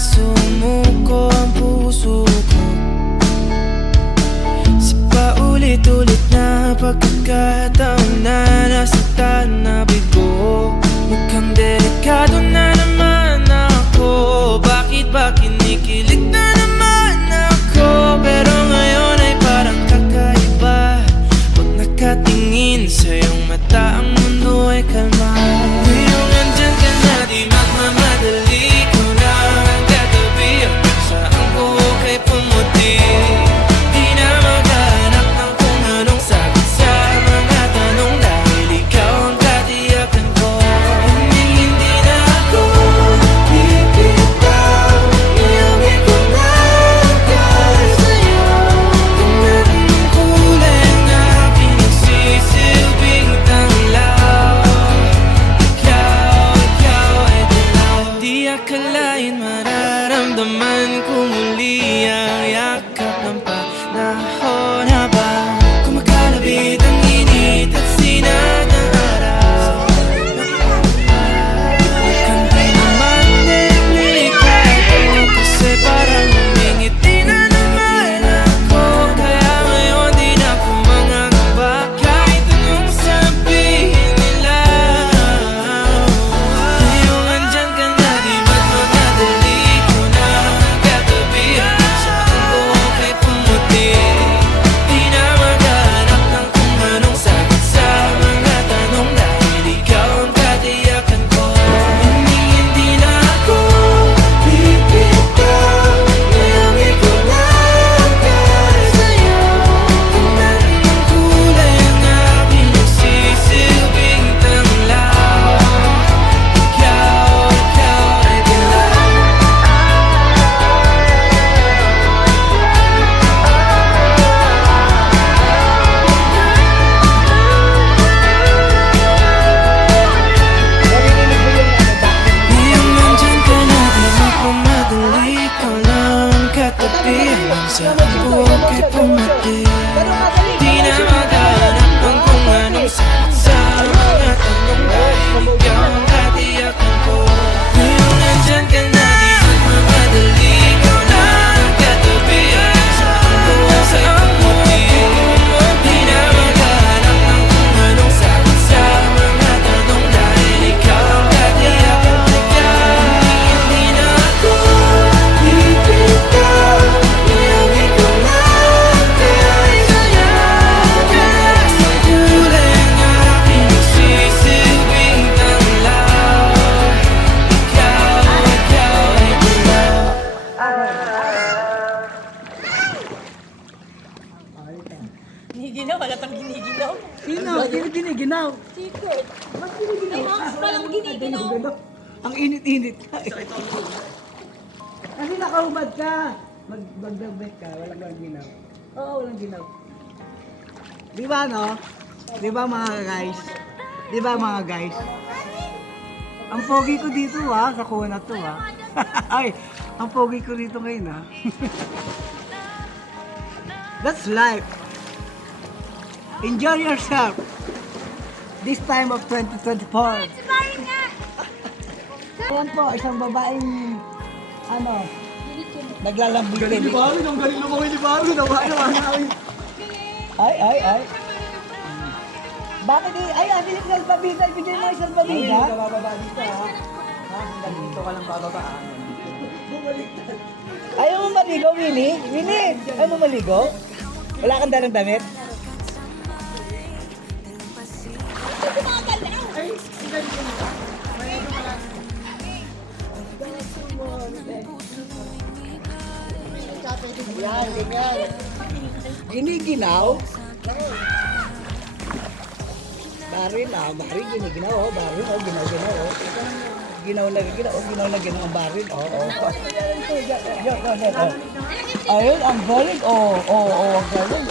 sumuko ang puso ko sa paulit-ulit na pagkakataon na nasaktan na bigo. Mukhang delikado na naman ako. Bakit ba kinikilig na naman ako? Pero ngayon ay parang kakaiba. Pag nakatingin sa iyong mata, ang mundo ay kalma. Ngayong andyan ka na, di magmamadali. Ko na ang katabi, hanggang saan buhok ay pumuti. Di na maghanap ng kung anong sagot sa mga tanong, dahil ikaw ang katiyakan ko. Hindi na ako bibitaw, iuwi ko na agad sa'yo. Kung anong kulay ang aking nagsisilbing tanglaw, ikaw ay dilaw. Di akalain mararamdaman ko muli ang yakap ng panahon habang kumakalabit ang init at sinag ng araw. Mukhang di naman delikado, kasi parang humingiti na naman ako. Kaya ngayon di na ako mangangamba, kahit anong sabihin nila. Ngayong andyan ka na, di magmamadali. Ko na ang katabi, hanggang saan buhok ay pumuti. Di na maghanap ng kung anong sagot sa mga tanong, dahil ikaw ang katiyakan ko. Hindi na ako bibitaw, iuwi ko na agad sa'yo. Kung anong kulay ang aking nagsisilbing tanglaw, ikaw ay dilaw. Ngayong nandyan ka na, di magmamadali. Ikaw lang ang katabi, hanggang saan buhok ay pumuti. Di na maghanap ng kung anong sagot sa mga tanong, dahil ikaw ang katiyakan ko. Ngayong nandyan ka na, di magmamadali. Ikaw lang ang katabi, hanggang saan buhok ay pumuti. Di na maghanap ng kung anong sagot sa mga tanong, dahil ikaw ang katiyakan ko. Hindi na ako bibitaw, iuwi ko na agad sa'yo. Anong kulay ang aking nagsisilbing tanglaw, ikaw ay dilaw. Giniginaw, wala tang giniginaw. Sino? Sino giniginaw? Secret. Mas giniginaw. Mas palang giniginaw. Ang init-init ka eh. Kasi nakahubad ka. Magdagbet ka. Walang ginaw. Oo, walang ginaw. Di ba no? Di ba mga guys? Di ba mga guys? Ang pogi ko dito sa kuna to Ay, ang pogi ko dito ngayon That's life. Enjoy yourself. This time of 2024. Ayan po, isang babaeng naglalambing. Galing ni Barry, ang galing naman ni Barry. Nawa. Ay. Bakit ay, Philip Salpabida, ibigay mo isang pabida? Ay, kabababa dito dito ka lang bababaan. Ayaw mo maligo, Winnie? Winnie, ayaw mo maligo? Wala kang dalang damit? Yan. Giniginaw? Baril baril giniginaw baril ginaw. Ginaw na ginaw ang baril Ayun, ang galing ang galing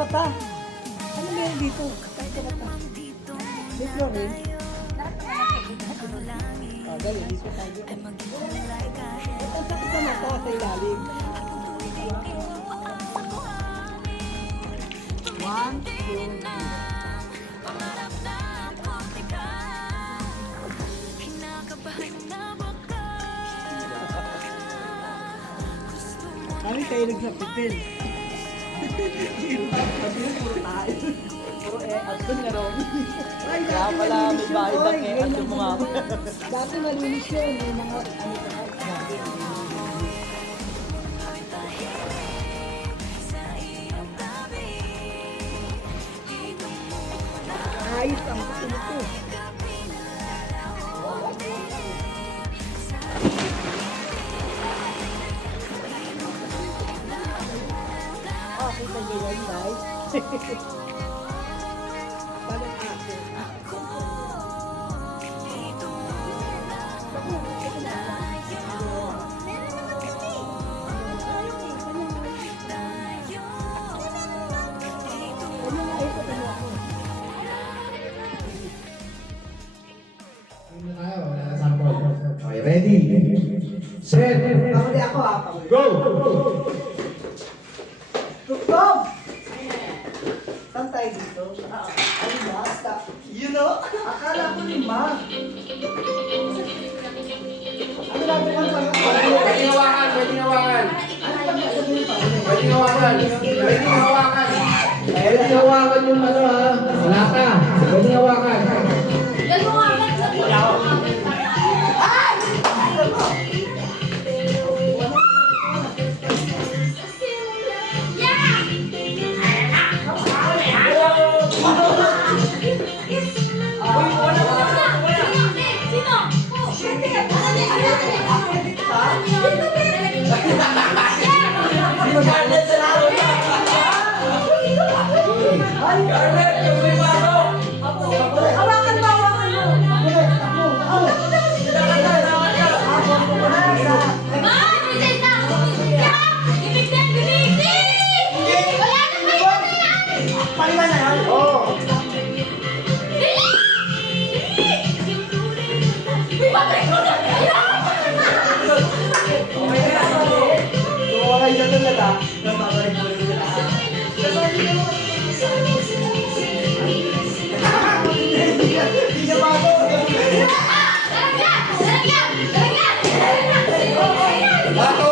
bata. Ano meron dito? Kahit sa bata. Dito rin. Dali, dito tayo. Ang sakit sa mata sa ilalim. 1, 2, 3. Kami kayo nagsapitin. Puro tayo. Puro at doon nga raw. Kaya pala may bahay ng at yung mga... Dati malinis yun. Yung mga ano dati. Ayos ang ito. Kita nyo yan, guys. Parang ako. Okay, ready? Set! Pamuli ako ha. Go! Tuktok! Saan tayo dito? Ano ba? Basta, you know? Akala ko ni Ma. Ano natin ang pag-asabi? Pwede hawakan, pwede hawakan. Ano pag-asabi yung pamuli? Pwede hawakan, pwede hawakan. Pwede hawakan yung ano ha. Wala ka. Pwede hawakan. Hawakan mo, hawakan mo. Paliwan na yan? Oo. Tumakay siya doon nata. Napabalik mo rin sila. Hindi siya bago. Bato!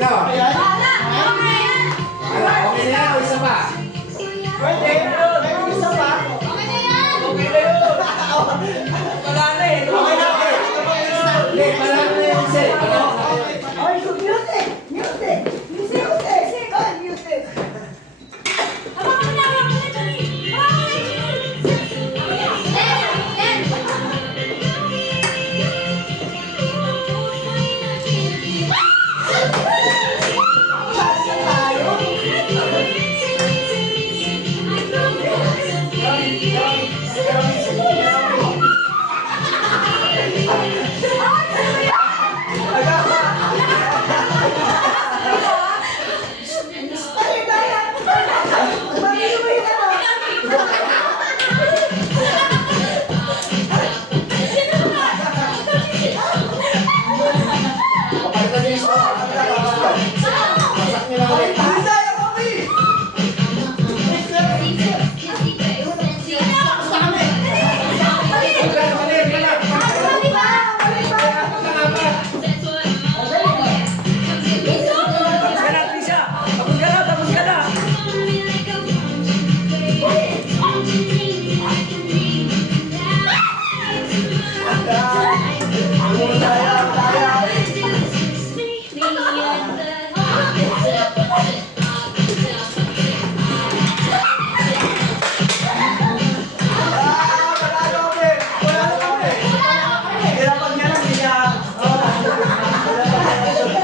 Ilo. Okay na yan o isa pa? Pwede. Pwede isa pa. Okay na yun. Wala na eh. Okay na eh. Hindi, marami na yung isa eh. Marami na kayo. Ay, music! Music! Music! Ay, music! Kapalitan niyo yung isa. Pasak niyo lang ulit.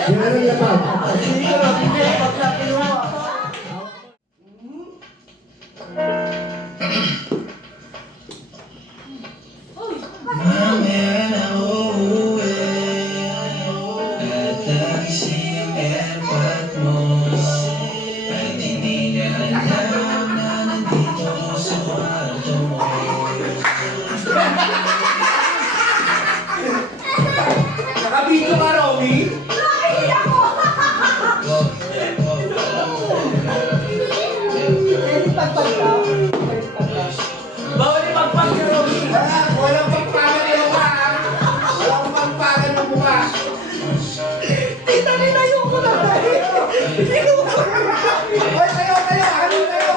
Yung ano yung lapag? Hoy, kayo! Ano kayo?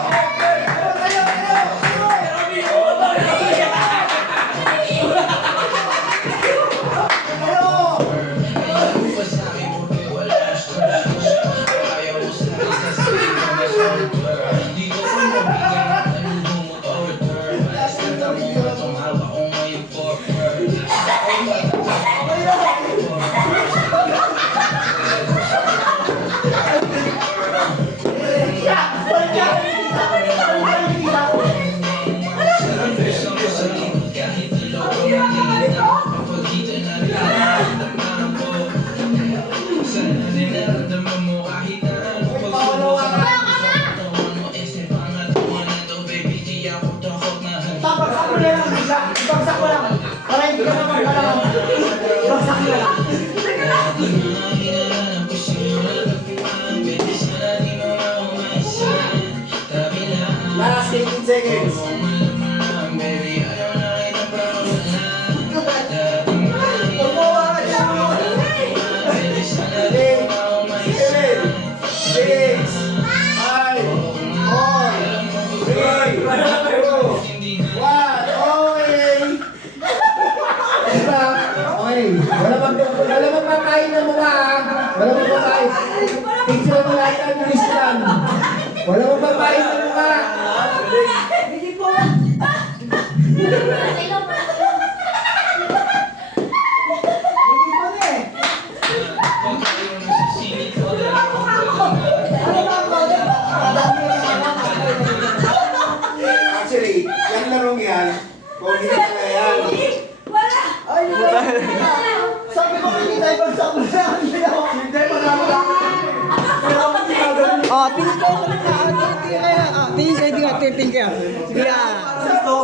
Bagsak mo lang. Para hindi ka naman alam. Bagsak mo lang. Last 18 seconds. Wala magpapakain ng mukha, wala magpapakain. Picture mo lahat ang Christian. Wala magpapakain ng mukha. Hindi po. Actually, yung larong yan, kung hindi na yan. Wala. Ay, sabi ko hindi tayo bagsak mo na. Hindi pa naman ako. Oh, tingin kayo tingin kayo. Tingin kayo.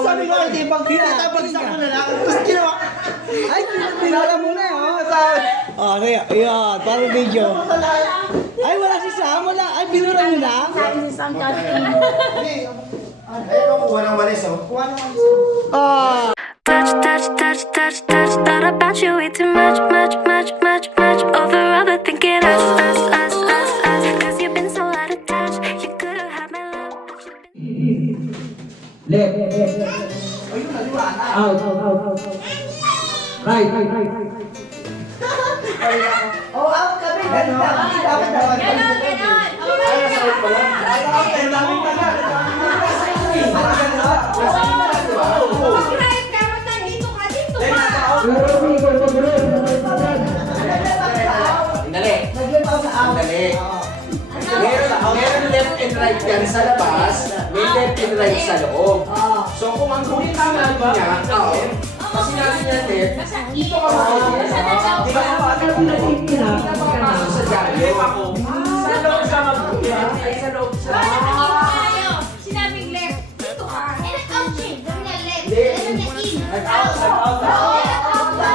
Sabi ko hindi tayo bagsak mo na lang. Tapos ginawa. Ay, pinala mo na eh. Oh, kaya, ayan, parang video. Ay, wala si Sam, wala. Ay, binura nyo na. Sabi si Sam Justin. Ayun ako, kuha ng walis, oh. Kuha ng walis, oh. Oh. Touch, thought about you way too much over other thinking us. Cause you've been so out of touch. You could have had my love, but you've been Left. Out. Right. Oh, out kami. Ganon. Ganon. Ay, nasa out pala. Ay, daming pala. Mag-drive ka, ba't nandito ka? Dito ka. Dali. Dali. Meron left and right yan sa labas, may left and right sa loob. So kung ang huli naman niya, kasi natin niya left, dito ka makikita. Di ba ang pagkakal pinapapasok sa dyaryo? Sa loob sa magpapit, ay sa loob sa... Sinabing left. Dito ka. Nag-out siya. Sabi niya left. Left. Ano na in? Nag-out. Oo, nag-out ba?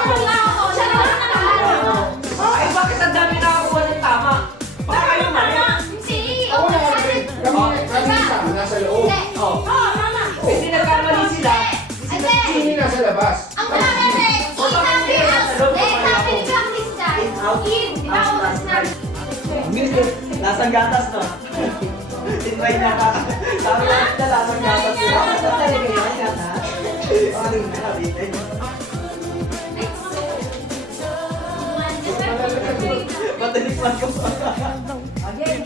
Yung lang ako. Siya lang nakakalo. Ay, bakit ang dami nakakuha ng tama? Baka kayo mali. Hindi. Oo, kami nasa loob. Oh. Mama. Hindi nagkamali sila. Sino nasa labas? Ang marami rin. Sabi out. Sabi ni practice dyan. In. Di ba? Umas na. Lasang gatas to. Tinry na ka. Sabi ko na lasang gatas. Lasang talaga yun, gatas. Ano yung nakabitin? Matalis lang ko. Okay.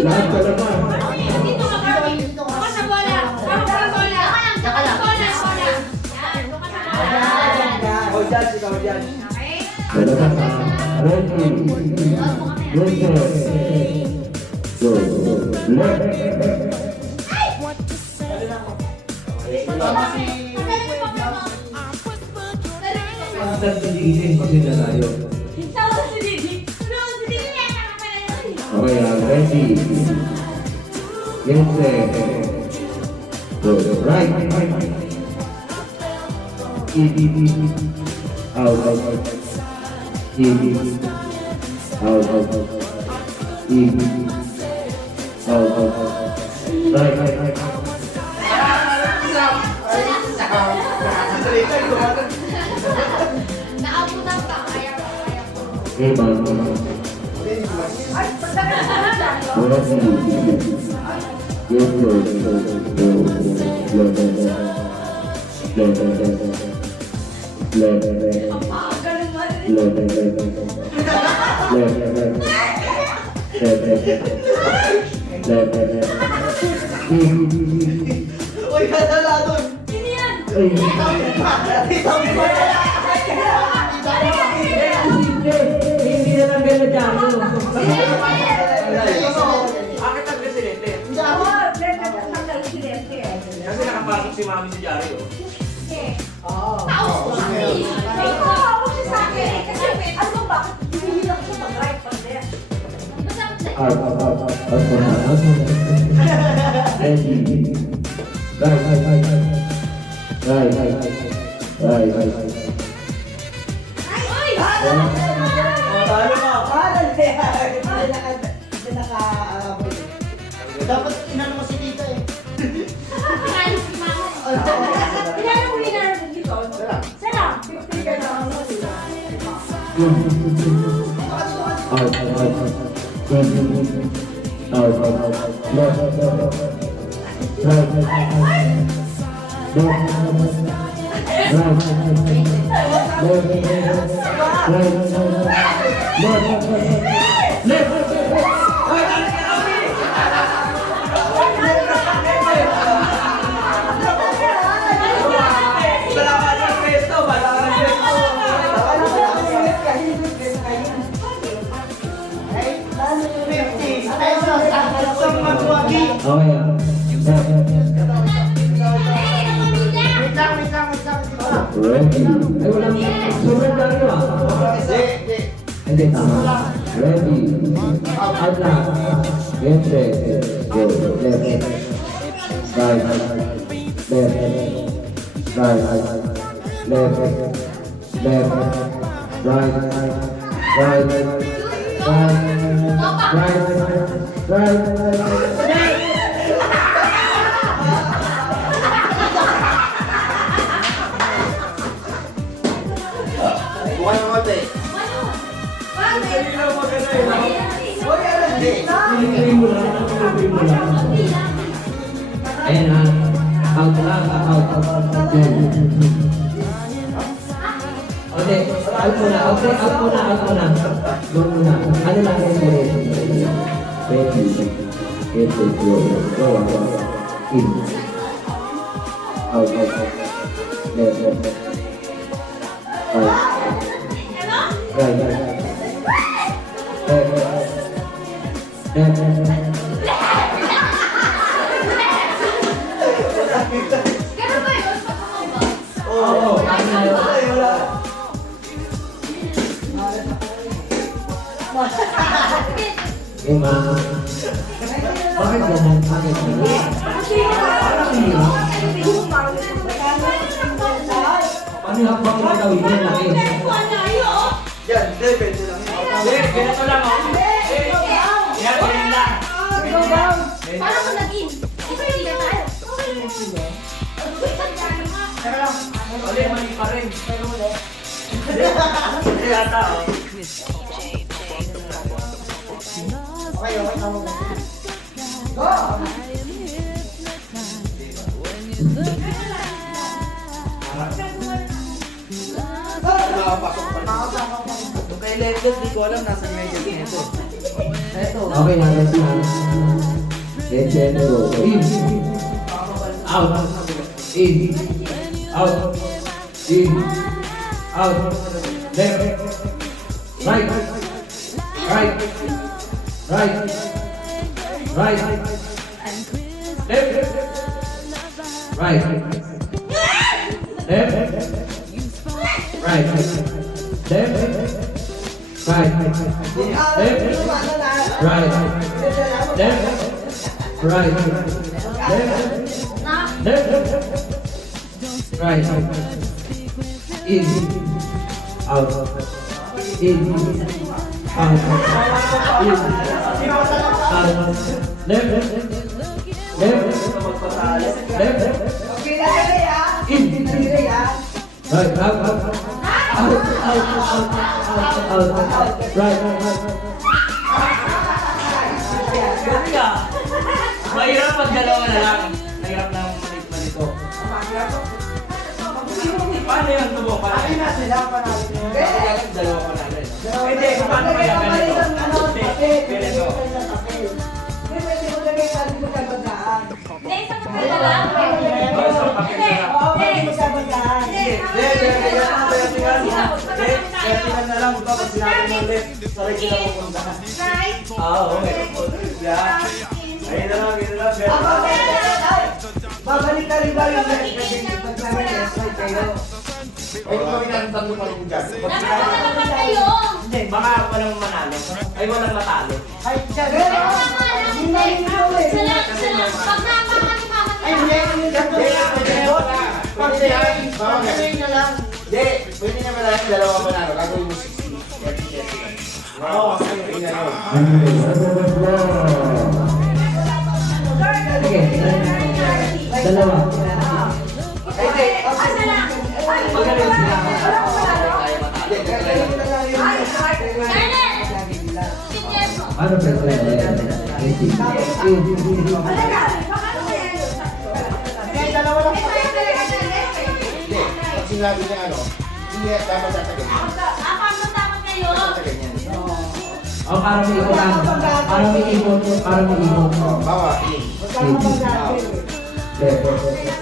Lahat ka naman. Dito ka, Barbie. Dito ka sa bola. Baka sa bola. Dito ka sa bola. Yan. Dito ka sa bola. Ikaw judge, ikaw judge. Okay? Dalawa ka. Ready. Go. Left. Tawa si Didi. Tulungan si Didi. Okay, ready. Get set. Go. Right. Out. Out. Right. Naabutan pa. Kaya ko. Uy, kadala doon. Sino yan? Hindi na lang gano'n dyan. Bakit ang presidente? Kasi nakapasok si Mami si Jari, oh. Taos ko siya. May hawak siya sa akin. Kasi ano ba? Bakit hinihila ko siya mag-right pa din? Ay! Talo mo. Hindi naka-amoy. Dapat inano mo si Tita eh. Pinalo si Mama. Pinalo mo hinarap dito. Sarap. Pinalo mo sila. Salamat ng pesto. Salamat ng pesto. Ay, walang sobrang dami ah. Hindi, tama. Ready. Out na. Get ready. Go. Left. Right. Left. Right. Left. Left. Right. Right. Right. Bukan yung mate. Ayan na. Out lang. Out. Okay. Out muna. Okay. Out muna. Go muna. Ano lang yung duration? Ready. Get it. Go. In. Out. Left. Right. Ganun ba yun? Oo. Ima. Bakit ganun? Bakit ganun? Paano habang gagawin mo laki? Yan, depende lang. Ganito lang, oh. Ganyan lang. Paano ko naging? Okay tayo. Uli, mali pa rin. Yata, oh. Okay, tama mo. Yung kay Lendel, di ko alam nasa medyo nito. Eto. Okay, natin na. Let's go. In. Out. In. Out. In. Out. Left. Right. Right. Right. Right. Left. Right. Left. Right. Left. Right. Left. Right. Left. Right. Left. Right. In. Out. In. Out. In. Out. Left. Left. Left. In. Right. Out. Right. Galing ka. Mahirap pag dalawa na lang. Mahirap na malito. Paano yan ito mo? Paano yan? Dalawa pa natin. Hindi, paano kaya ganito? Ganito. Hindi, isang papel na lang. Isang papel na lang. Tingnan na lang ito pag sinabi mo ulit. Sorry sila pupunta. Okay. Yeah. Ayun na lang, ayun na lang. Babalik ka rin ba yung pag namin yes, kayo? Pwede kami natin tatlo pa rin dyan. Nakakita naman kayo. Hindi, baka walang manalo. Ay, walang matalo. Ay, siya. Hindi. Pag napakan ni Mama Ay, hindi. Pwede na lang. Hindi, pwede naman lang yung dalawa manalo. Gagawin mo 60. Oo, pwede na yun. Sige, dalawa. Asa na? Magaling sila. Garnet! Sinyer mo. Ano ba ito? Hindi, pag sinabi niya ano, hindi dapat tatagin. Dapat kayo. Tatagin yan. O, para may ikot lang. Para may ikot. Para may ikot. Bawa, in. Left.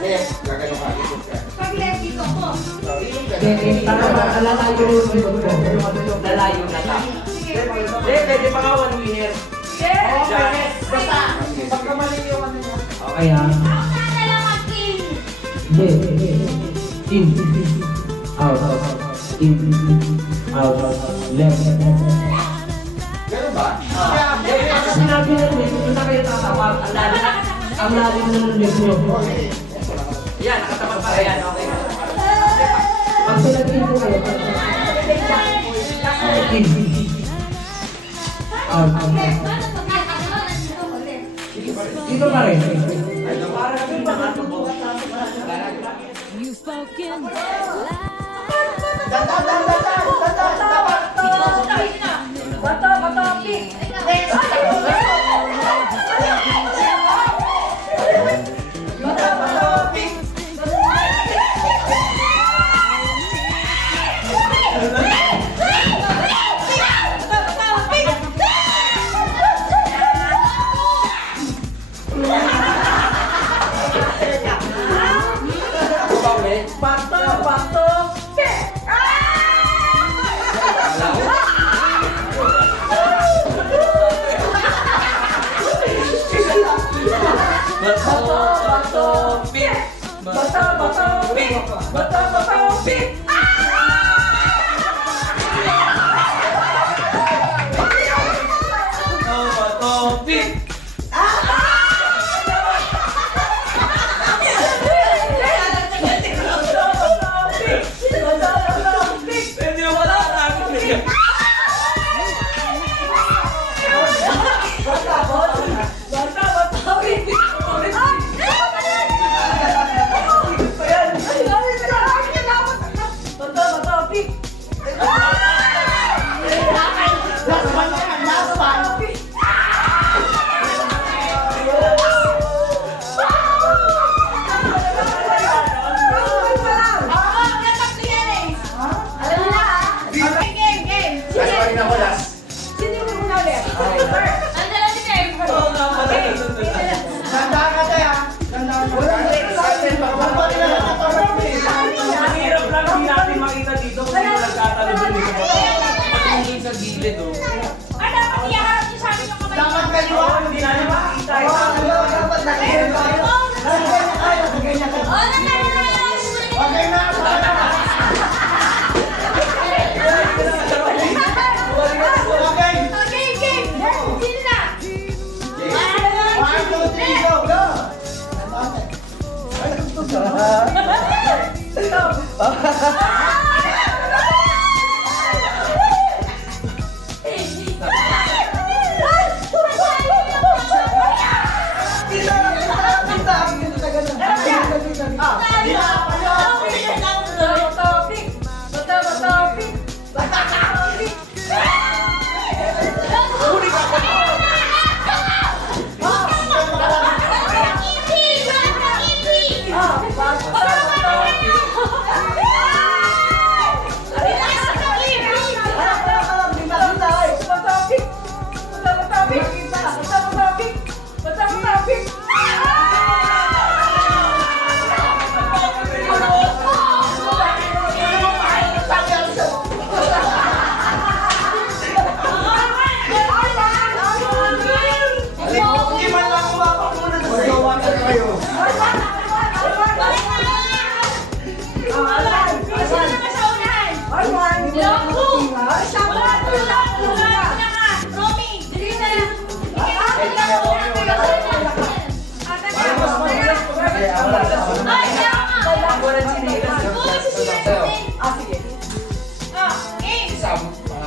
Left, gagano ka, ikot ka. Pag left dito ko. Lalayo yung ikot ko. Lalayo na lang. Hindi, pwede pa nga one winner. Basta, pagkamali yung ano niya. Okay ha? Ako na lang mag-king. Hindi. In. Out. In. Out. Left. Ganun ba? Kasi sinabi na rin, kung na kayo tatawag, ang lalim na ng left nyo. Yan, nakatapat pa yan. Okay. Pag pinag-in ko kayo, in. Out. Dito pa rin.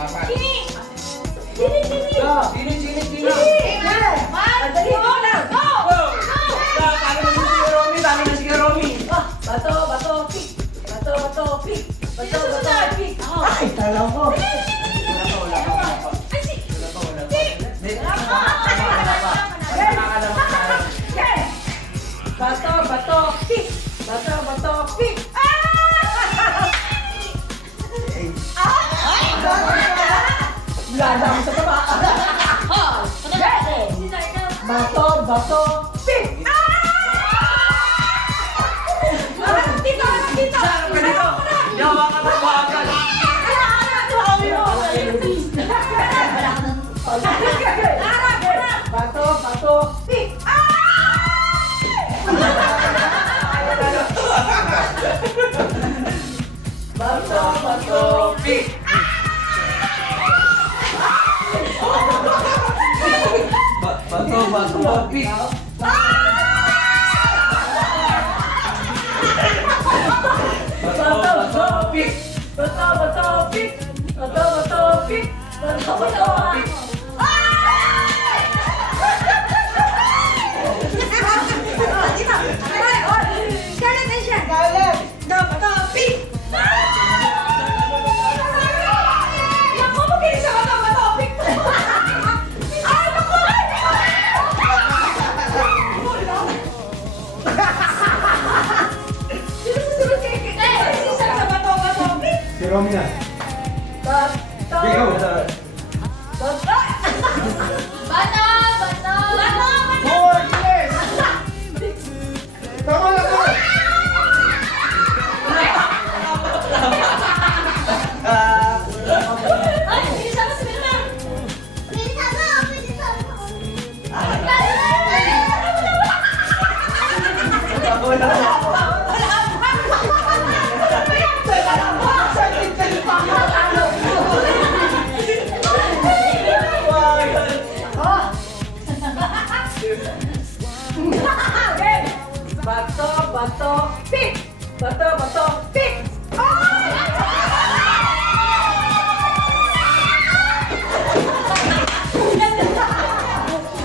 apat. Sini! Sini, sini! Sino? One, two, go! Talo na si Romy. Bato, pick. Sino susunod? Ay, tala ko. Ay, si! Bato, pick. Lada mo sa taba. Bato, pick. Dito! Yawa ka na bagal. Bato, pick. Bato, Pick. Bato, pick. Bato, pick. Scarlett and Shen! Naku, magilis ako ng topic! Ay, naku! Sino susunod kay Kiki? Si Shen sa topic? Si Romy na. Bato! Hoy, yes! Tama na to! Ay, bilis ako sa na! Bato, pick.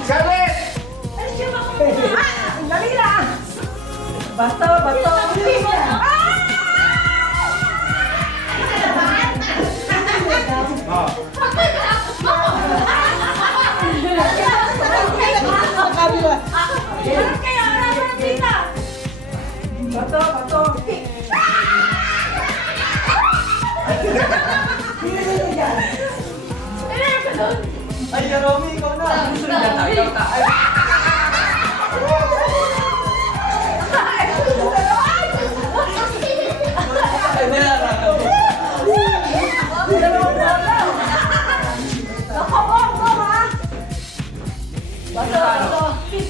Scarlett! Dali lang. Bato, pick. Kabila. Harap kayo! Harap dito! Bato, pick. Ay, Romy, ikaw na. Ikaw na. Bato, pick.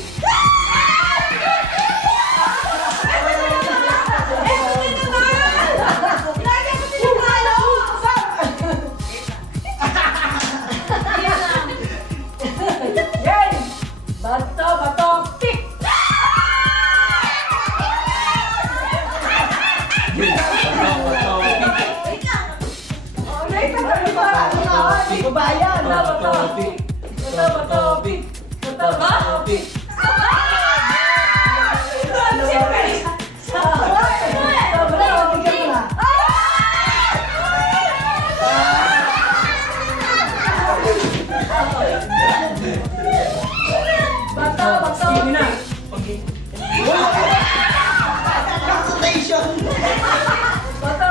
Bayan. Bato, pick. Sige na. Consultation. Bato.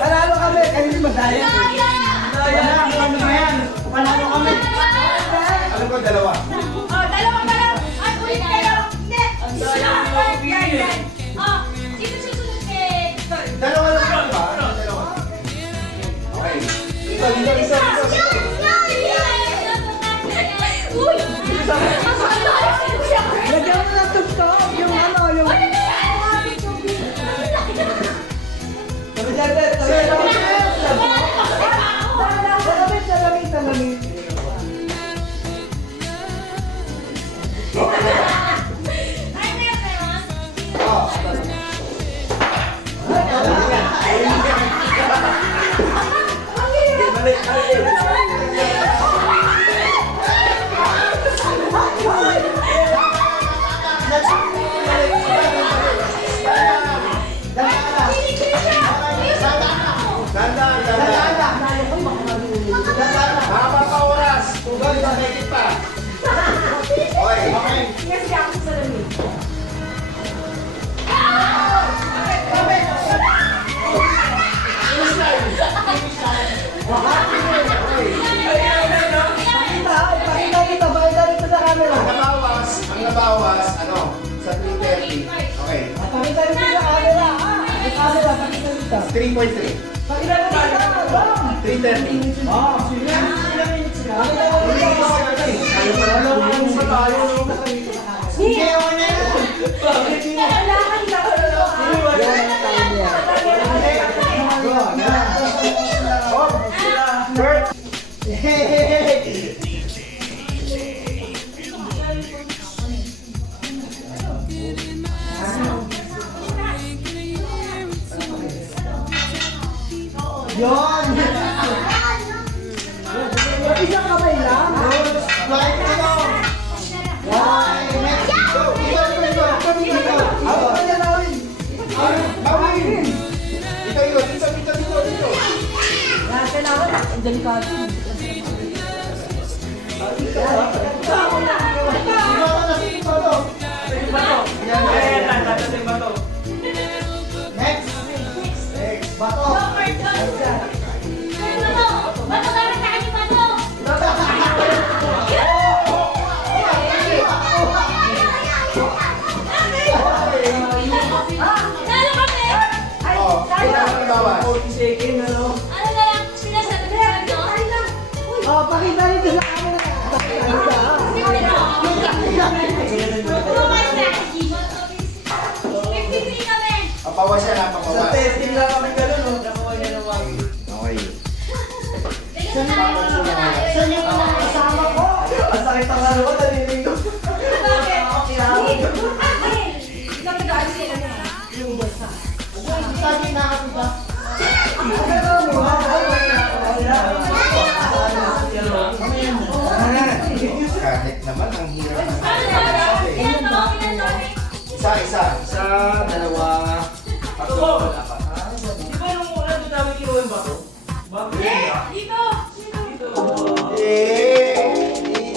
Panalo kami, kayo hindi madaya. Panalo kami. Alam ko, dalawa. Ay, ulit kayo. Hindi. Sino susunod kay... Dalawa lang yun ba? Dalawa. Okay. Dito. Uy! Lagyan mo ng tugtog, yung ano, yung... Salamit. Ay, meron. Ganda. Mahaba pa oras. Tugal, mahigit pa. Okay. Pakita kita, pakita dito sa camera. Ang nabawas, sa 3:30. Okay. Pakita dito sa camera. Sa camera, pakita dito. 3.3. Pakita dito sa camera. 3:30. Ayaw pala lang sa tayo. Sige, okay na yan. Yun! Isang kamay lang. Flight na lang. Ako ka niya nawin. Awin. Dito. Kailangan, delikado. Next. Bato. Kailangan bawas. Oh, pakita dito sa camera. Papawas yan ha, papawas. Testing lang kami ganun, no? Nakuha niya ng wagi. Okay. Saan yung mga kasama ko? Ang sakit ang ano ko, narinig ko. Kahit naman, ang hirap ng isa. Isa, dalawa, tatlo, apat. Di ba nung una doon namin kinuha yung bato? Bago yun, ah. Dito! Dito. Eh!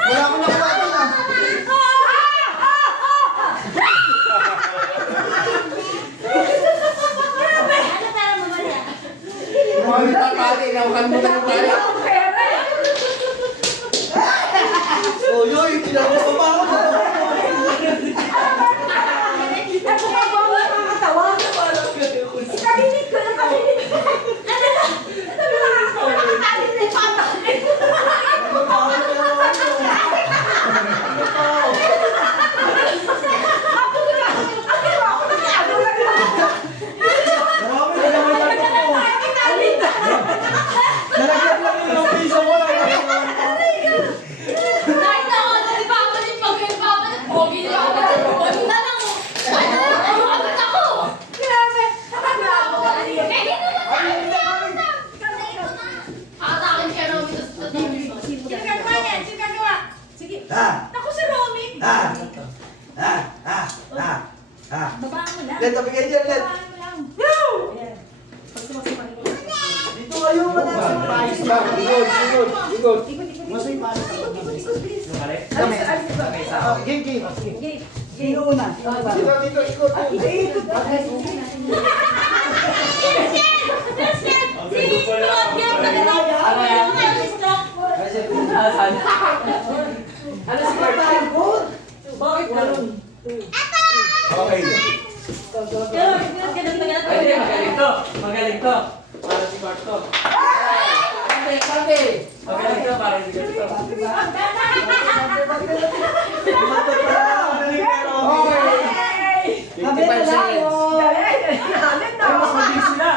Wala akong nakuha doon ah. Ano tara mo ba niya? Kumamit ang pati, nawakan mo na yung pati. Oh, yoy, tinapos pa ako. Nalagyan lang yung piso mo. Kahit na ako, si Papa, si Papa, si Pogi, si Papa, ano na lang. Ano na lang, agad ako. Grabe, nakagla ako. Kaya di naman tayo. Atakin kay Romy sa dami. Sino gagawa niyan? Sino gagawa? Sige. Naku si Romy. Babaan mo lang. Let, tabigay dyan, Let. Babaan mo lang. No! Dito kayo, manasang pais ba? Ikot. Masay pais. Game, game. Sino una? Dito, dito, ikot. Bakit ganun? Okay. Ay, magaling to. Magaling to. Para si Bart to. Magaling to, para si Bart to. Okay. 55 seconds. Ay, mas mabilis sila.